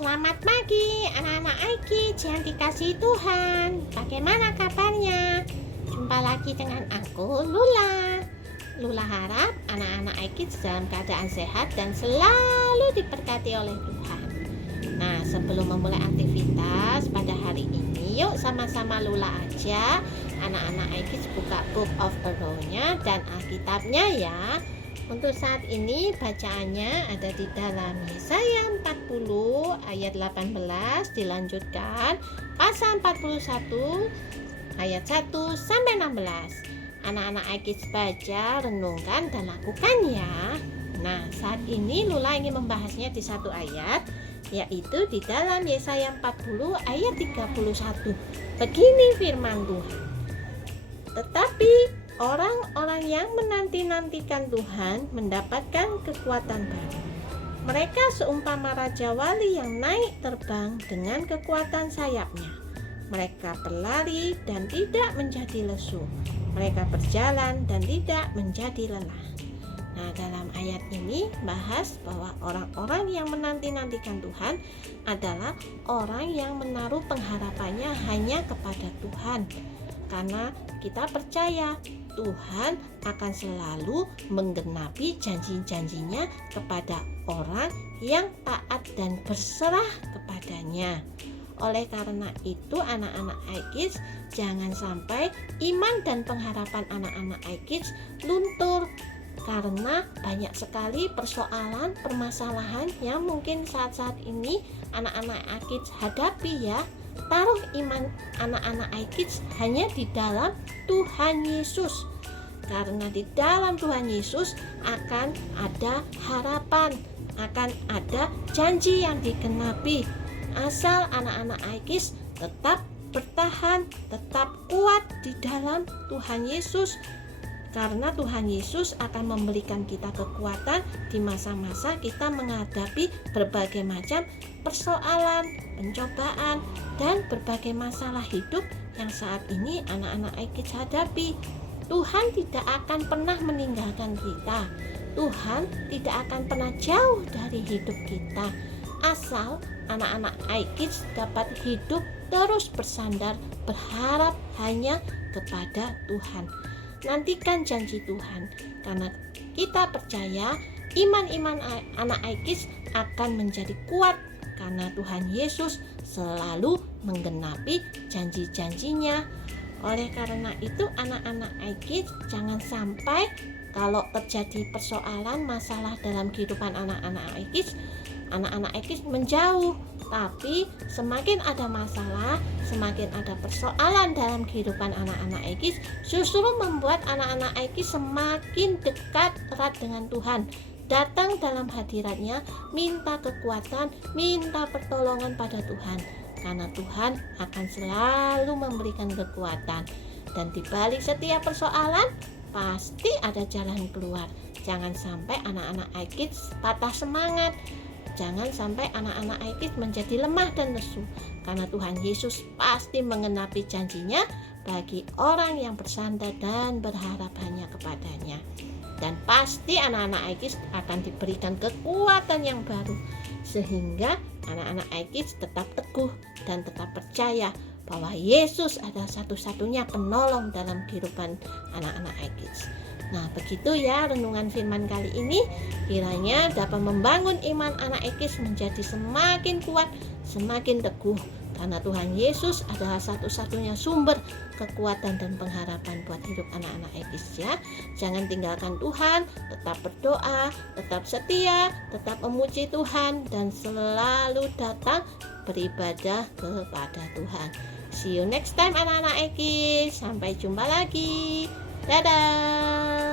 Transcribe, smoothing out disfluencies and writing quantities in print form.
Selamat pagi anak-anak Aiki yang dikasihi Tuhan. Bagaimana kabarnya? Jumpa lagi dengan aku, Lula. Lula harap anak-anak Aiki dalam keadaan sehat dan selalu diberkati oleh Tuhan. Nah, sebelum memulai aktivitas pada hari ini, yuk sama-sama Lula aja anak-anak Aiki buka Book of the Law-nya dan Alkitabnya ya. Untuk saat ini bacaannya ada di dalam Yesaya 40 ayat 18, dilanjutkan pasal 41 ayat 1 sampai 16. Anak-anak Aikis baca, renungkan dan lakukan ya. Nah, saat ini Lula ingin membahasnya di satu ayat, yaitu di dalam Yesaya 40 ayat 31. Begini firman Tuhan. Tetapi orang-orang yang menanti-nantikan Tuhan mendapatkan kekuatan baru. Mereka seumpama raja wali yang naik terbang dengan kekuatan sayapnya. Mereka berlari dan tidak menjadi lesu. Mereka berjalan dan tidak menjadi lelah. Nah, dalam ayat ini bahas bahwa orang-orang yang menanti-nantikan Tuhan adalah orang yang menaruh pengharapannya hanya kepada Tuhan. Karena kita percaya Tuhan akan selalu menggenapi janji-janjinya kepada orang yang taat dan berserah kepadanya. Oleh karena itu anak-anak Aikis, jangan sampai iman dan pengharapan anak-anak Aikis luntur. Karena banyak sekali persoalan, permasalahan yang mungkin saat-saat ini anak-anak Aikis hadapi ya. Taruh iman anak-anak Aikis hanya di dalam Tuhan Yesus. Karena di dalam Tuhan Yesus akan ada harapan, akan ada janji yang digenapi. Asal anak-anak Aikis tetap bertahan, tetap kuat di dalam Tuhan Yesus. Karena Tuhan Yesus akan memberikan kita kekuatan di masa-masa kita menghadapi berbagai macam persoalan, pencobaan, dan berbagai masalah hidup yang saat ini anak-anak Aikis hadapi. Tuhan tidak akan pernah meninggalkan kita. Tuhan tidak akan pernah jauh dari hidup kita. Asal anak-anak Aikis dapat hidup terus bersandar, berharap hanya kepada Tuhan. Nantikan janji Tuhan, karena kita percaya iman-iman anak Aikis akan menjadi kuat karena Tuhan Yesus selalu menggenapi janji-janjinya. Oleh karena itu anak-anak Aikis jangan sampai kalau terjadi persoalan masalah dalam kehidupan anak-anak Aikis menjauh. Tapi semakin ada masalah, semakin ada persoalan dalam kehidupan anak-anak Aikis, justru membuat anak-anak Aikis semakin dekat erat dengan Tuhan. Datang dalam hadiratnya, minta kekuatan, minta pertolongan pada Tuhan. Karena Tuhan akan selalu memberikan kekuatan. Dan di balik setiap persoalan, pasti ada jalan keluar. Jangan sampai anak-anak Aikis patah semangat. Jangan sampai anak-anak Aikis menjadi lemah dan lesu. Karena Tuhan Yesus pasti mengenapi janjinya bagi orang yang bersandar dan berharap hanya kepadanya. Dan pasti anak-anak Aikis akan diberikan kekuatan yang baru. Sehingga anak-anak Aikis tetap teguh dan tetap percaya bahwa Yesus adalah satu-satunya penolong dalam kehidupan anak-anak Aikis. Nah, begitu ya renungan firman kali ini. Kiranya dapat membangun iman anak Aikis menjadi semakin kuat, semakin teguh. Karena Tuhan Yesus adalah satu-satunya sumber kekuatan dan pengharapan buat hidup anak-anak Aikis ya. Jangan tinggalkan Tuhan, tetap berdoa, tetap setia, tetap memuji Tuhan, dan selalu datang beribadah kepada Tuhan. See you next time anak-anak Aikis. Sampai jumpa lagi. Dadah.